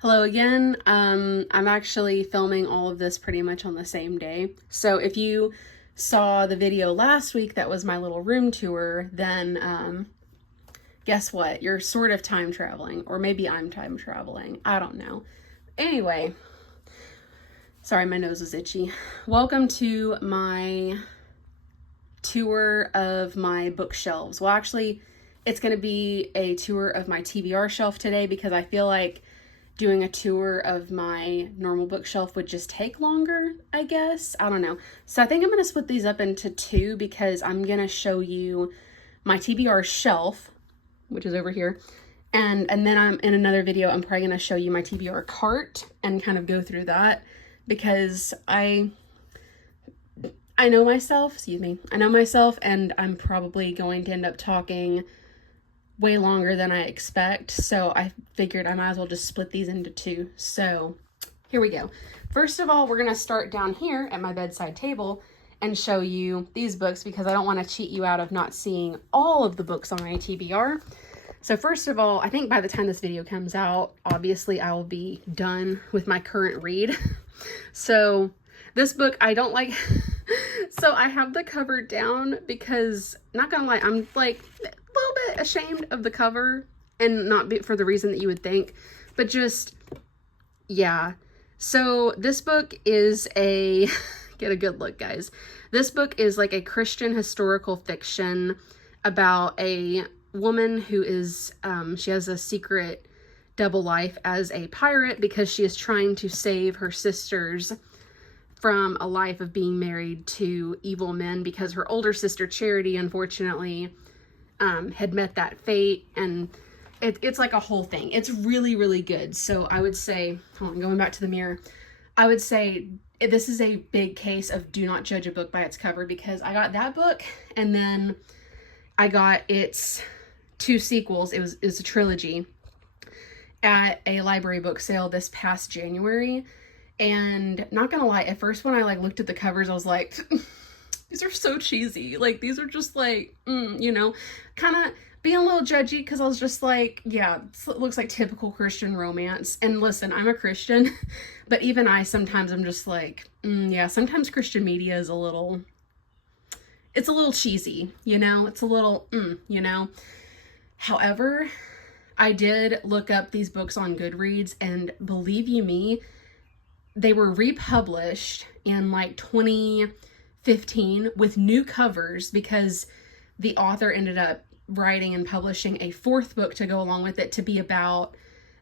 Hello again. I'm actually filming all of this pretty much on the same day. So if you saw the video last week that was my little room tour, then guess what? You're sort of time traveling, or maybe I'm time traveling. I don't know. Anyway, sorry, my nose is itchy. Welcome to my tour of my bookshelves. Well, actually, it's going to be a tour of my TBR shelf today because I feel like doing a tour of my normal bookshelf would just take longer, I guess. I don't know. So I think I'm going to split these up into two because I'm going to show you my TBR shelf, which is over here. And then I'm in another video, I'm probably going to show you my TBR cart and kind of go through that because I know myself, I know myself, and I'm probably going to end up talking way longer than I expect, so I figured I might as well just split these into two. So here we go. First of all, we're gonna start down here at my bedside table and show you these books because I don't want to cheat you out of not seeing all of the books on my TBR. So first of all, I think by the time this video comes out, obviously I will be done with my current read. So this book I don't like. So I have the cover down because, not gonna lie, I'm like a little bit ashamed of the cover, and not for the reason that you would think, but just, yeah. So this book is a, get a good look, guys. This book is like a Christian historical fiction about a woman who is, she has a secret double life as a pirate because she is trying to save her sisters from a life of being married to evil men because her older sister Charity, unfortunately, had met that fate, and it's like a whole thing. It's really, really good. So I would say, hold on, going back to the mirror, I would say this is a big case of do not judge a book by its cover, because I got that book and then I got its two sequels. It was a trilogy at a library book sale this past January. And not gonna lie, at first when I like looked at the covers, I was like, these are so cheesy. Like, these are just like, you know, kind of being a little judgy because I was just like, yeah, it looks like typical Christian romance. And listen, I'm a Christian, but even I sometimes I'm just like, yeah, sometimes Christian media is it's a little cheesy, you know? It's a little, you know? However, I did look up these books on Goodreads, and believe you me, they were republished in like 2015 with new covers because the author ended up writing and publishing a fourth book to go along with it to be about,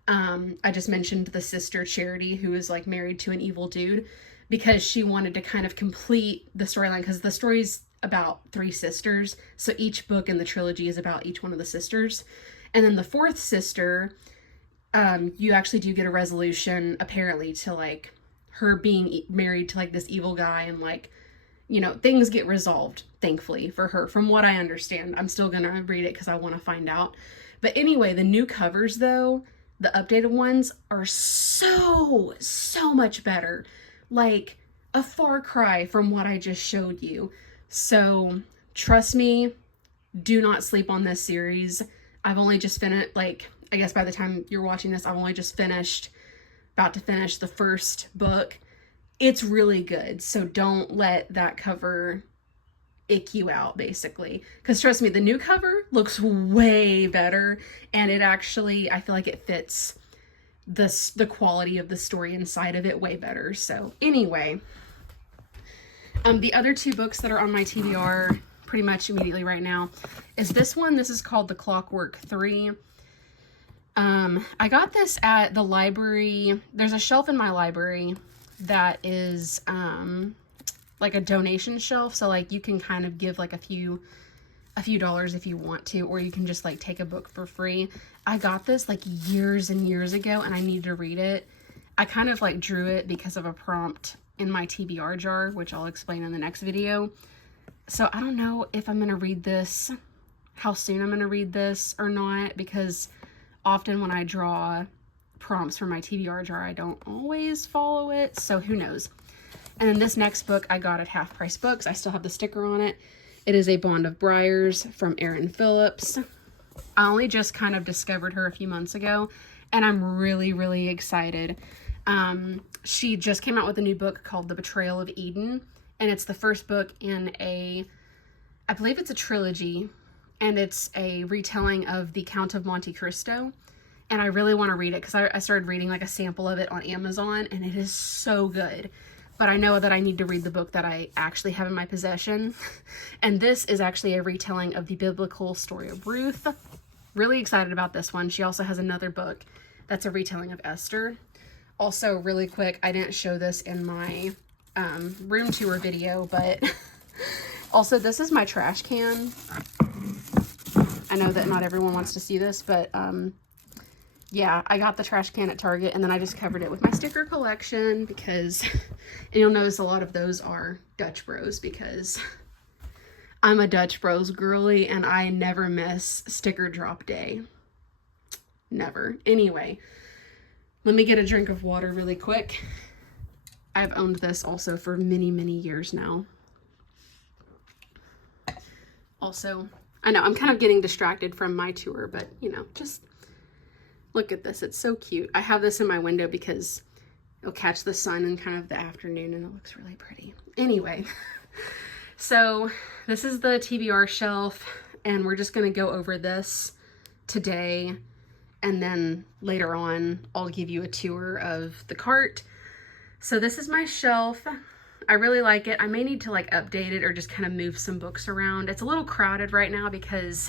I just mentioned the sister Charity, who is like married to an evil dude, because she wanted to kind of complete the storyline, because the story's about three sisters. So each book in the trilogy is about each one of the sisters. And then the fourth sister, you actually do get a resolution apparently to like her being married to like this evil guy, and like, you know, things get resolved, thankfully for her, from what I understand. I'm still gonna read it because I want to find out. But anyway, the new covers though, the updated ones, are so much better. Like a far cry from what I just showed you. So trust me, do not sleep on this series. I've only just finished, like, I guess by the time you're watching this, I've only just about to finish the first book. It's really good, so don't let that cover ick you out, basically. Because trust me, the new cover looks way better, and it actually, I feel like it fits the quality of the story inside of it way better. So anyway, the other two books that are on my TBR pretty much immediately right now is this one. This is called The Clockwork 3. I got this at the library. There's a shelf in my library that is, like a donation shelf. So like you can kind of give like a few dollars if you want to, or you can just like take a book for free. I got this like years and years ago and I needed to read it. I kind of like drew it because of a prompt in my TBR jar, which I'll explain in the next video. So I don't know if I'm going to read this, how soon I'm going to read this or not, because often when I draw prompts for my TBR jar, I don't always follow it, so who knows. And then this next book I got at Half Price Books. I still have the sticker on it. It is A Bond of Briars from Erin Phillips. I only just kind of discovered her a few months ago, and I'm really, really excited. She just came out with a new book called The Betrayal of Eden, and it's the first book in I believe it's a trilogy, and it's a retelling of The Count of Monte Cristo, and I really want to read it because I started reading like a sample of it on Amazon, and it is so good. But I know that I need to read the book that I actually have in my possession. And this is actually a retelling of the biblical story of Ruth. Really excited about this one. She also has another book that's a retelling of Esther. Also, really quick, I didn't show this in my room tour video, but also this is my trash can. I know that not everyone wants to see this, but yeah, I got the trash can at Target, and then I just covered it with my sticker collection because, and you'll notice a lot of those are Dutch Bros because I'm a Dutch Bros girly and I never miss sticker drop day. Never. Anyway, let me get a drink of water really quick. I've owned this also for many, many years now. Also, I know I'm kind of getting distracted from my tour, but you know, just look at this. It's so cute. I have this in my window because it'll catch the sun in kind of the afternoon and it looks really pretty. Anyway, so this is the TBR shelf, and we're just going to go over this today, and then later on I'll give you a tour of the cart. So this is my shelf. I really like it. I may need to like update it or just kind of move some books around. It's a little crowded right now because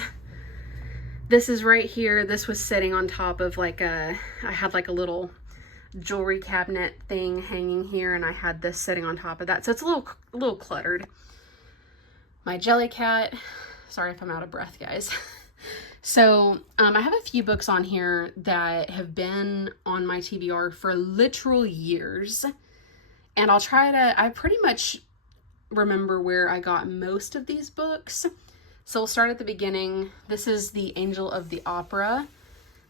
this is right here. This was sitting on top of like I had like a little jewelry cabinet thing hanging here, and I had this sitting on top of that. So it's a little cluttered. My jelly cat. Sorry if I'm out of breath, guys. So I have a few books on here that have been on my TBR for literal years. And I'll try to, I pretty much remember where I got most of these books. So we'll start at the beginning. This is The Angel of the Opera.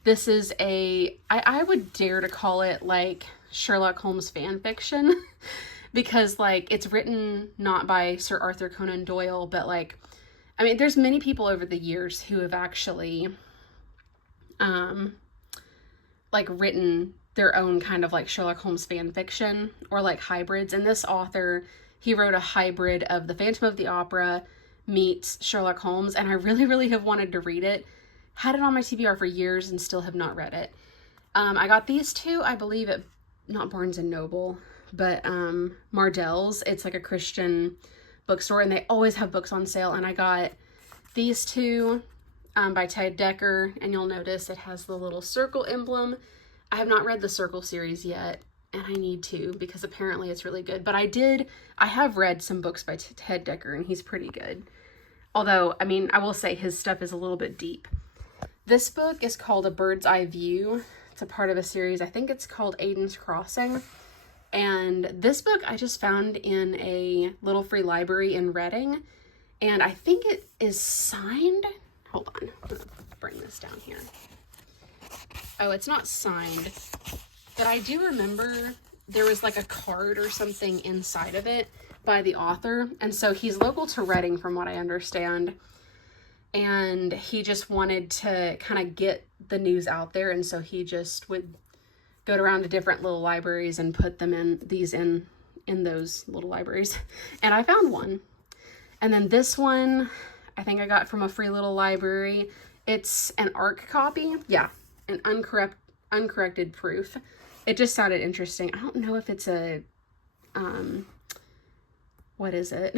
This is I would dare to call it like Sherlock Holmes fan fiction because like it's written not by Sir Arthur Conan Doyle, but like, I mean, there's many people over the years who have actually like written their own kind of like Sherlock Holmes fan fiction or like hybrids. And this author, he wrote a hybrid of The Phantom of the Opera meets Sherlock Holmes, and I really, really have wanted to read it. Had it on my TBR for years and still have not read it. I got these two, I believe, at not Barnes & Noble, but Mardell's. It's like a Christian bookstore, and they always have books on sale. And I got these two by Ted Decker, and you'll notice it has the little circle emblem. I have not read the Circle series yet, and I need to because apparently it's really good. But I have read some books by Ted Decker, and he's pretty good. Although, I mean, I will say his stuff is a little bit deep. This book is called A Bird's Eye View. It's a part of a series. I think it's called Aiden's Crossing. And this book I just found in a little free library in Reading. And I think it is signed. Hold on. I'm going to bring this down here. Oh, it's not signed. But I do remember there was like a card or something inside of it by the author. And so he's local to Reading from what I understand. And he just wanted to kind of get the news out there. And so he just would go around to different little libraries and put them in those little libraries. And I found one. And then this one, I think I got from a free little library. It's an ARC copy. Yeah, an uncorrected proof. It just sounded interesting. I don't know if it's a, what is it?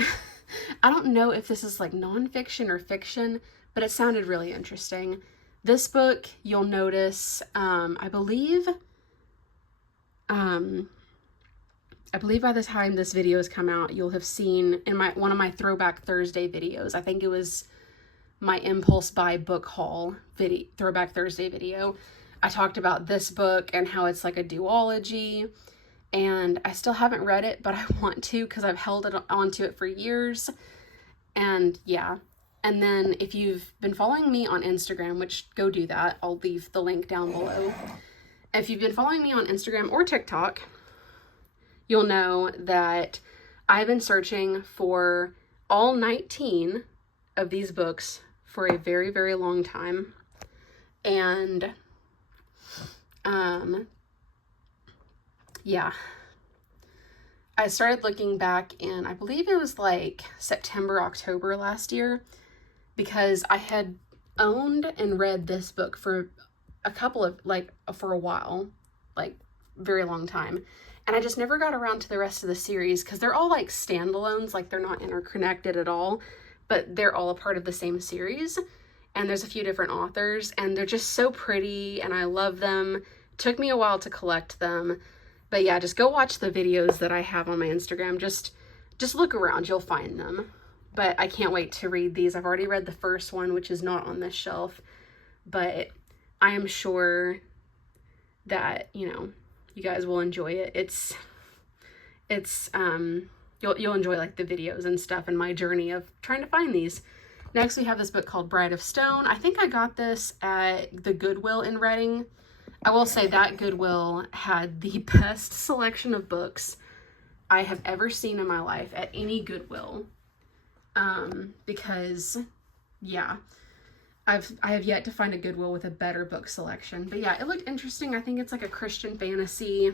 I don't know if this is like nonfiction or fiction, but it sounded really interesting. This book, you'll notice, I believe by the time this video has come out, you'll have seen in one of my Throwback Thursday videos, I think it was my impulse buy book haul video, Throwback Thursday video, I talked about this book and how it's like a duology. And I still haven't read it, but I want to because I've held onto it for years. And yeah. And then if you've been following me on Instagram, which go do that, I'll leave the link down below. If you've been following me on Instagram or TikTok, you'll know that I've been searching for all 19 of these books for a very, very long time. And Yeah. I started looking back in, I believe it was like September, October last year, because I had owned and read this book for a couple of, like, for a while, like, very long time. And I just never got around to the rest of the series because they're all like standalones, like they're not interconnected at all, but they're all a part of the same series. And there's a few different authors and they're just so pretty and I love them. Took me a while to collect them. But yeah, just go watch the videos that I have on my Instagram. Just look around, you'll find them. But I can't wait to read these. I've already read the first one, which is not on this shelf, but I am sure that, you know, you guys will enjoy it. You'll enjoy like the videos and stuff and my journey of trying to find these. Next, we have this book called Bride of Stone. I think I got this at the Goodwill in Reading. I will say that Goodwill had the best selection of books I have ever seen in my life at any Goodwill. Because yeah, I have yet to find a Goodwill with a better book selection. But yeah, it looked interesting. I think it's like a Christian fantasy,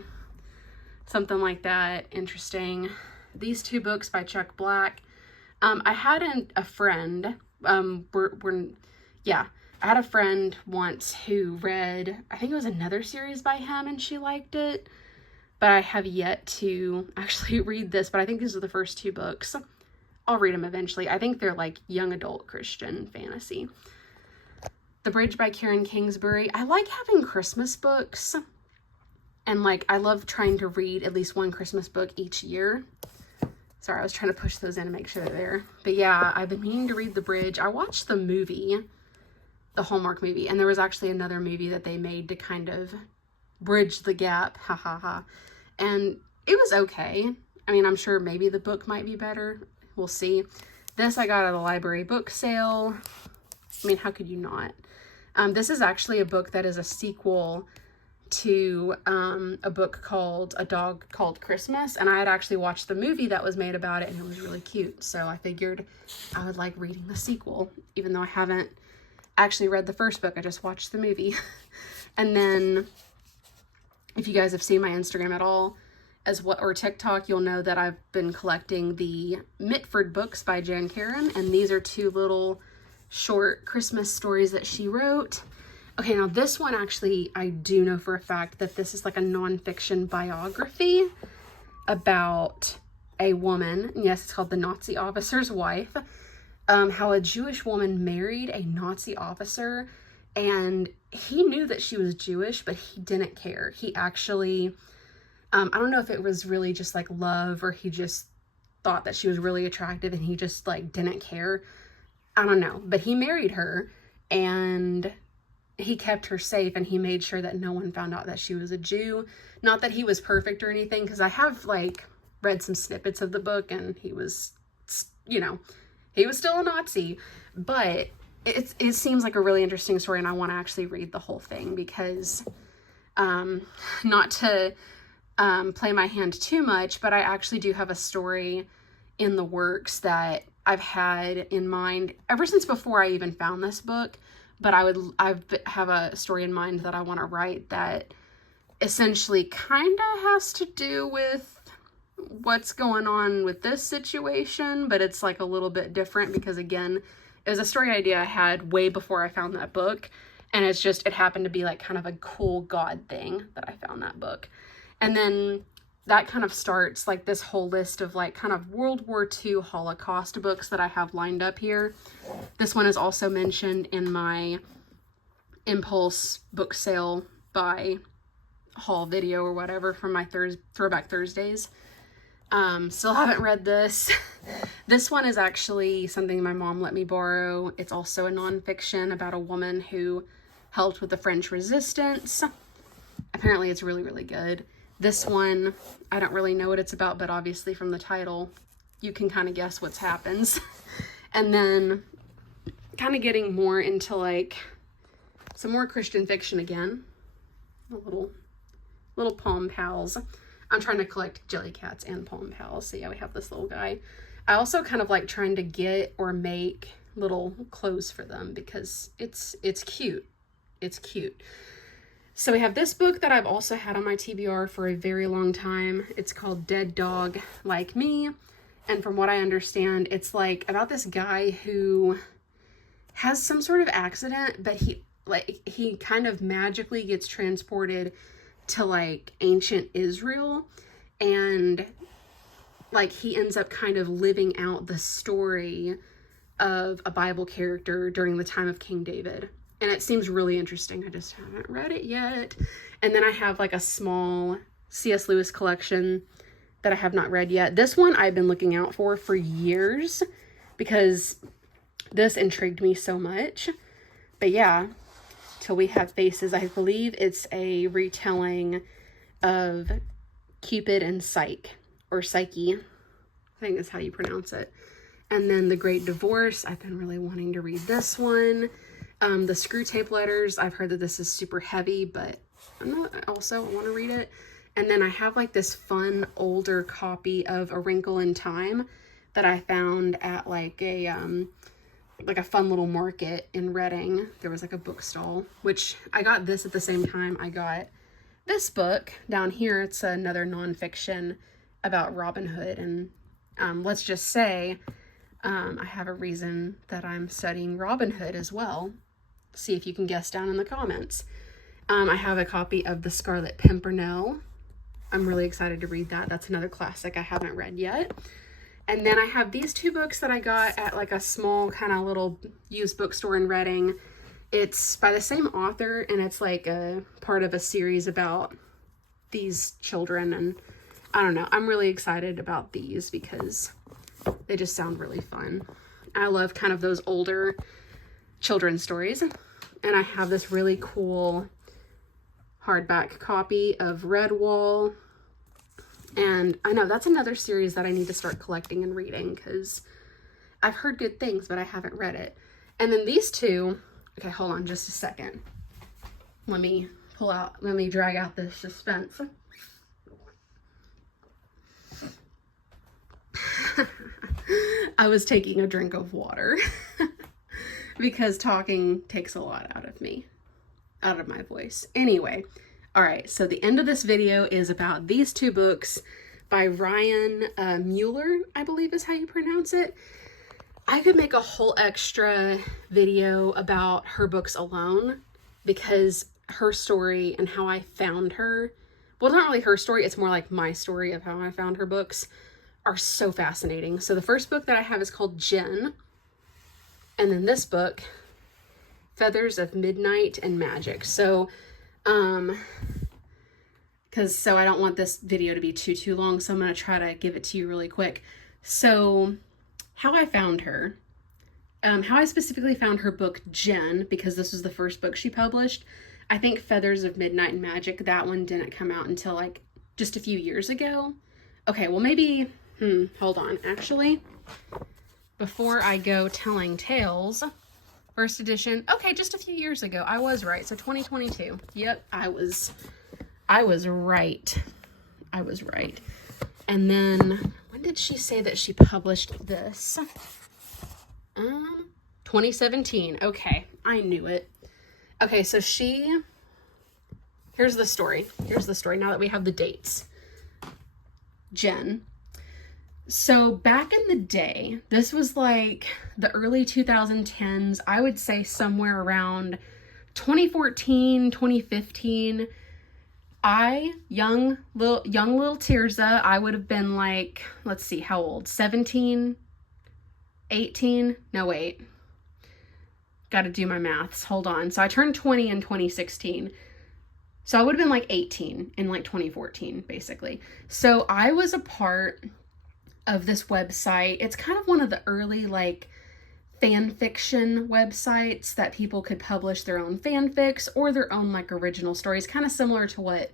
something like that. Interesting. These two books by Chuck Black. I had a friend, I had a friend once who read, I think it was another series by him and she liked it, but I have yet to actually read this, but I think these are the first two books. I'll read them eventually. I think they're like young adult Christian fantasy. The Bridge by Karen Kingsbury. I like having Christmas books and like I love trying to read at least one Christmas book each year. Sorry, I was trying to push those in and make sure they're there. But yeah, I've been meaning to read The Bridge. I watched the movie, the Hallmark movie, and there was actually another movie that they made to kind of bridge the gap, ha ha ha. And it was okay. I mean, I'm sure maybe the book might be better. We'll see. This I got at a library book sale. I mean, how could you not? This is actually a book that is a sequel to a book called A Dog Called Christmas, and I had actually watched the movie that was made about it and it was really cute, so I figured I would like reading the sequel even though I haven't actually read the first book. I just watched the movie. And then if you guys have seen my Instagram at all or TikTok, you'll know that I've been collecting the Mitford books by Jan Karen, and these are two little short Christmas stories that she wrote. Okay, now this one actually, I do know for a fact that this is like a nonfiction biography about a woman. Yes, it's called The Nazi Officer's Wife. How a Jewish woman married a Nazi officer and he knew that she was Jewish, but he didn't care. He actually, I don't know if it was really just like love or he just thought that she was really attractive and he just like didn't care. I don't know, but he married her and he kept her safe and he made sure that no one found out that she was a Jew. Not that he was perfect or anything, because I have like read some snippets of the book and he was, you know, he was still a Nazi, but it seems like a really interesting story and I want to actually read the whole thing because, not to play my hand too much, but I actually do have a story in the works that I've had in mind ever since before I even found this book. But I have a story in mind that I want to write that essentially kind of has to do with what's going on with this situation, but it's like a little bit different because again, it was a story idea I had way before I found that book. And it happened to be like kind of a cool God thing that I found that book. And then that kind of starts like this whole list of like kind of World War II Holocaust books that I have lined up here. This one is also mentioned in my impulse book sale by haul video or whatever from my Throwback Thursdays. Still haven't read this. This one is actually something my mom let me borrow. It's also a nonfiction about a woman who helped with the French Resistance. Apparently it's really, really good. This one, I don't really know what it's about, but obviously from the title, you can kind of guess what happens. And then kind of getting more into like some more Christian fiction again. Little Palm Pals. I'm trying to collect Jellycats and Palm Pals. So yeah, we have this little guy. I also kind of like trying to get or make little clothes for them because it's cute. It's cute. So we have this book that I've also had on my TBR for a very long time. It's called Dead Dog Like Me. And from what I understand, it's like about this guy who has some sort of accident, but he kind of magically gets transported to like ancient Israel, and like he ends up kind of living out the story of a Bible character during the time of King David. And it seems really interesting. I just haven't read it yet. And then I have like a small C.S. Lewis collection that I have not read yet. This one I've been looking out for years because this intrigued me so much. But yeah, Till We Have Faces. I believe it's a retelling of Cupid and Psyche, or Psyche. I think that's how you pronounce it. And then The Great Divorce. I've been really wanting to read this one. The Screw Tape Letters. I've heard that this is super heavy, but I also want to read it. And then I have like this fun older copy of A Wrinkle in Time that I found at like a fun little market in Reading. There was like a book stall, which I got this at the same time I got this book down here. It's another nonfiction about Robin Hood. And let's just say I have a reason that I'm studying Robin Hood as well. See if you can guess down in the comments. I have a copy of The Scarlet Pimpernel. I'm really excited to read that. That's another classic I haven't read yet. And then I have these two books that I got at like a small kind of little used bookstore in Reading. It's by the same author, and it's like a part of a series about these children. And I don't know, I'm really excited about these because they just sound really fun. I love kind of those older children's stories. And I have this really cool hardback copy of Redwall. And I know that's another series that I need to start collecting and reading because I've heard good things, but I haven't read it. And then these two, okay, hold on just a second. Let me drag out this suspense. I was taking a drink of water because talking takes a lot out of me, out of my voice. Anyway, all right, so the end of this video is about these two books by Ryan Mueller, I believe is how you pronounce it. I could make a whole extra video about her books alone because her story and how I found her, well, not really her story, it's more like my story of how I found her books, are so fascinating. So the first book that I have is called Jen. And then this book, Feathers of Midnight and Magic. So, so I don't want this video to be too long, so I'm going to try to give it to you really quick. So how I found her, how I specifically found her book Jen, because this was the first book she published. I think Feathers of Midnight and Magic, that one didn't come out until like just a few years ago. Okay, well maybe, hold on. Actually, before I go telling tales, first edition, okay, just a few years ago. I was right. So 2022. Yep, I was right. I was right. And then when did she say that she published this? 2017. Okay, I knew it. Okay, so here's the story. Here's the story now that we have the dates. Jen. So back in the day, this was like the early 2010s, I would say somewhere around 2014, 2015. Young little Tirza, I would have been like, let's see, how old? 17, 18? No, wait. Got to do my maths. Hold on. So I turned 20 in 2016. So I would have been like 18 in like 2014, basically. So I was a part of this website. It's kind of one of the early like fan fiction websites that people could publish their own fanfics or their own like original stories, kind of similar to what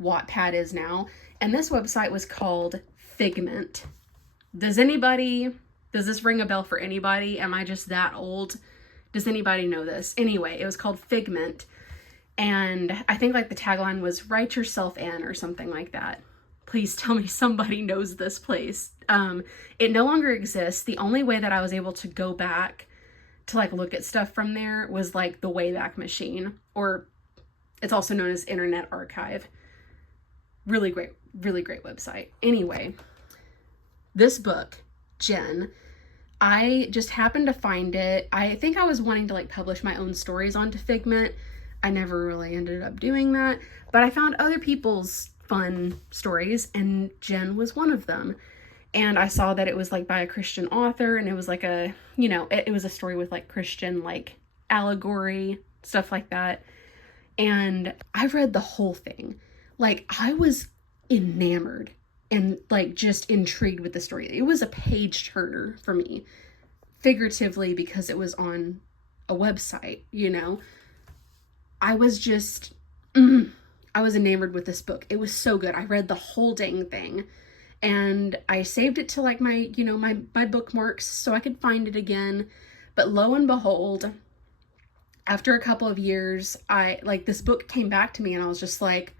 Wattpad is now. And this website was called FIGMENT. Does this ring a bell for anybody? Am I just that old? Does anybody know this? Anyway, it was called FIGMENT. And I think like the tagline was "Write yourself in" or something like that. Please tell me somebody knows this place. It no longer exists. The only way that I was able to go back to like look at stuff from there was like the Wayback machine, or It's also known as Internet Archive. Really great website. Anyway, this book, Jen, I just happened to find it. I think I was wanting to like publish my own stories onto Figment. I never really ended up doing that, but I found other people's fun stories, and Jen was one of them. And I saw that it was like by a Christian author, and it was like a, you know, it was a story with like Christian like allegory, stuff like that. And I read the whole thing. Like, I was enamored and like just intrigued with the story. It was a page turner for me, figuratively, because it was on a website, you know. I was just, I was enamored with this book. It was so good. I read the whole dang thing, and I saved it to like my, you know, my bookmarks so I could find it again. But lo and behold, after a couple of years, this book came back to me, and I was just like,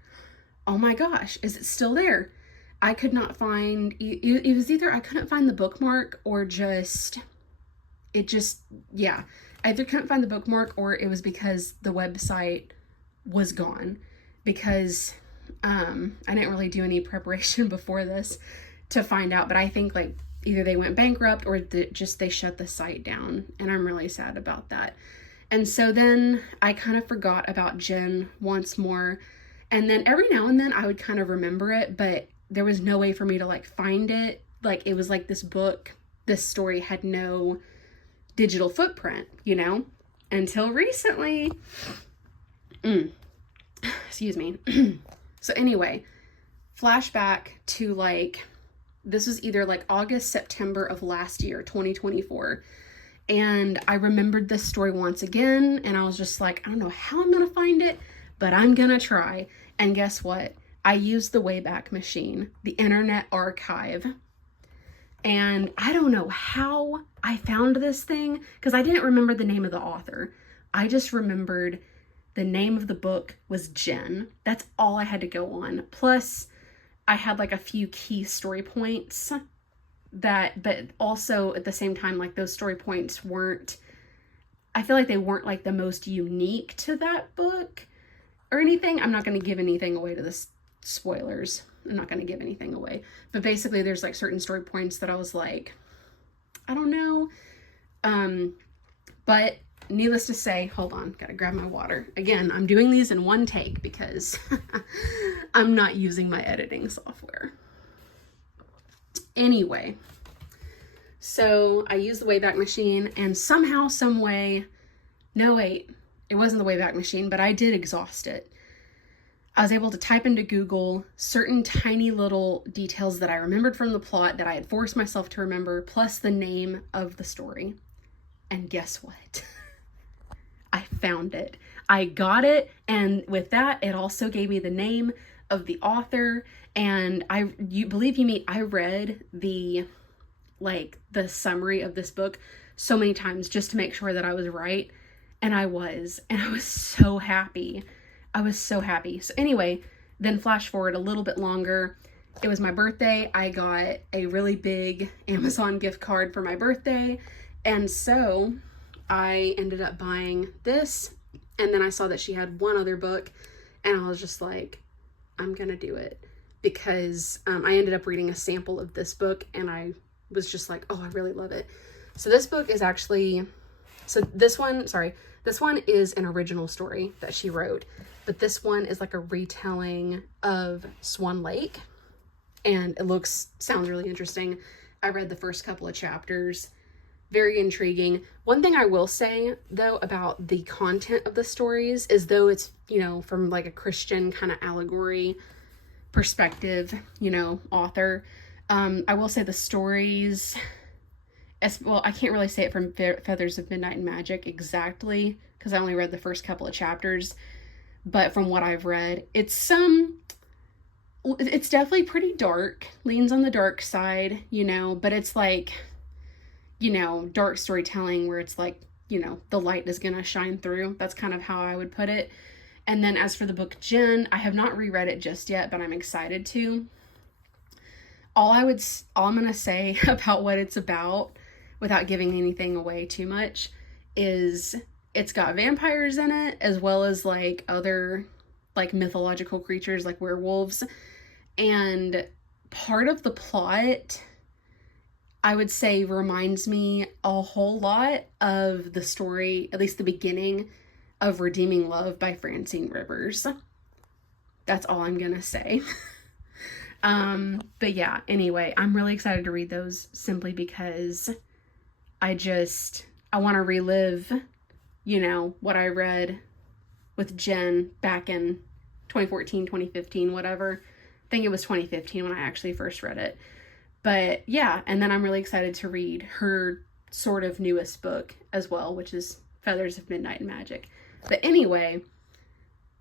oh my gosh, is it still there? I could not find, it was either I couldn't find the bookmark or yeah. I either couldn't find the bookmark, or it was because the website was gone, because I didn't really do any preparation before this to find out, but I think like either they went bankrupt or they shut the site down, and I'm really sad about that. And so then I kind of forgot about Jen once more, and then every now and then I would kind of remember it, but there was no way for me to like find it. Like, it was like this story had no digital footprint, you know, until recently. Excuse me. So anyway, flashback to like, this was either like August, September of last year, 2024. And I remembered this story once again, and I was just like, I don't know how I'm going to find it, but I'm going to try. And guess what? I used the Wayback Machine, the Internet Archive. And I don't know how I found this thing, because I didn't remember the name of the author. I just remembered the name of the book was Jen. That's all I had to go on. Plus, I had like a few key story points but also at the same time, like those story points I feel like they weren't like the most unique to that book or anything. I'm not going to give anything away to this. Spoilers. I'm not going to give anything away. But basically, there's like certain story points that I was like, I don't know. But needless to say, hold on, gotta grab my water. Again, I'm doing these in one take because I'm not using my editing software. Anyway, so I used the Wayback Machine, and somehow, some way, no wait, it wasn't the Wayback Machine, but I did exhaust it. I was able to type into Google certain tiny little details that I remembered from the plot that I had forced myself to remember, plus the name of the story. And guess what? I found it. I got it, and with that, it also gave me the name of the author. And I read the summary of this book so many times just to make sure that I was right. And I was so happy. So anyway, then flash forward a little bit longer. It was my birthday. I got a really big Amazon gift card for my birthday. And so I ended up buying this. And then I saw that she had one other book, and I was just like, I'm gonna do it. Because I ended up reading a sample of this book, and I was just like, oh, I really love it. So this book is actually, this one is an original story that she wrote, but this one is like a retelling of Swan Lake, and it sounds really interesting. I read the first couple of chapters, very intriguing. One thing I will say though about the content of the stories is, though it's, from like a Christian kind of allegory perspective, author, I will say the stories, I can't really say it from Feathers of Midnight and Magic exactly, because I only read the first couple of chapters, but from what I've read, it's definitely pretty dark, leans on the dark side, but it's like, dark storytelling where it's like, the light is gonna shine through. That's kind of how I would put it. And then as for the book Jen, I have not reread it just yet, but I'm excited to. All I'm gonna say about what it's about, without giving anything away too much, is it's got vampires in it, as well as like other like mythological creatures like werewolves. And part of the plot, I would say, reminds me a whole lot of the story, at least the beginning, of Redeeming Love by Francine Rivers. That's all I'm gonna say. But yeah, anyway, I'm really excited to read those simply because I want to relive, you know, what I read with Jen back in 2014, 2015, whatever. I think it was 2015 when I actually first read it. But yeah, and then I'm really excited to read her sort of newest book as well, which is Feathers of Midnight and Magic. But anyway,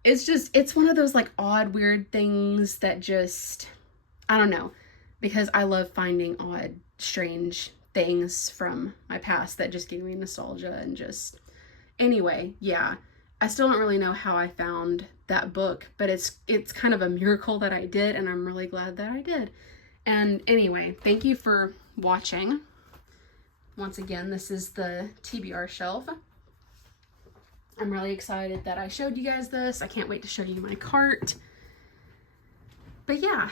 it's one of those like odd, weird things that just, I don't know, because I love finding odd, strange things from my past that just give me nostalgia and just, anyway, yeah. I still don't really know how I found that book, but it's kind of a miracle that I did, and I'm really glad that I did. And anyway, thank you for watching. Once again, this is the TBR shelf. I'm really excited that I showed you guys this. I can't wait to show you my cart. But yeah,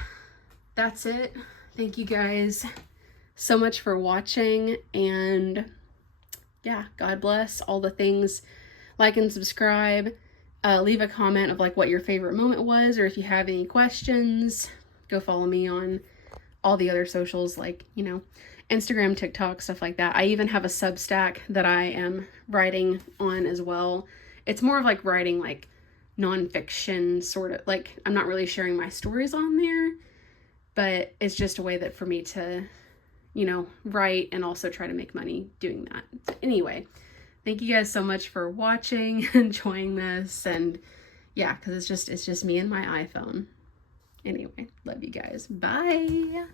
that's it. Thank you guys so much for watching, and yeah, God bless. All the things. Like and subscribe. Leave a comment of like what your favorite moment was, or if you have any questions. Go follow me on all the other socials, like, you know, Instagram, TikTok, stuff like that. I even have a Substack that I am writing on as well. It's more of like writing like nonfiction, sort of, like I'm not really sharing my stories on there, but it's just a way that for me to, you know, write and also try to make money doing that. But anyway, thank you guys so much for watching, enjoying this, and yeah, because it's just me and my iPhone. Anyway, love you guys. Bye.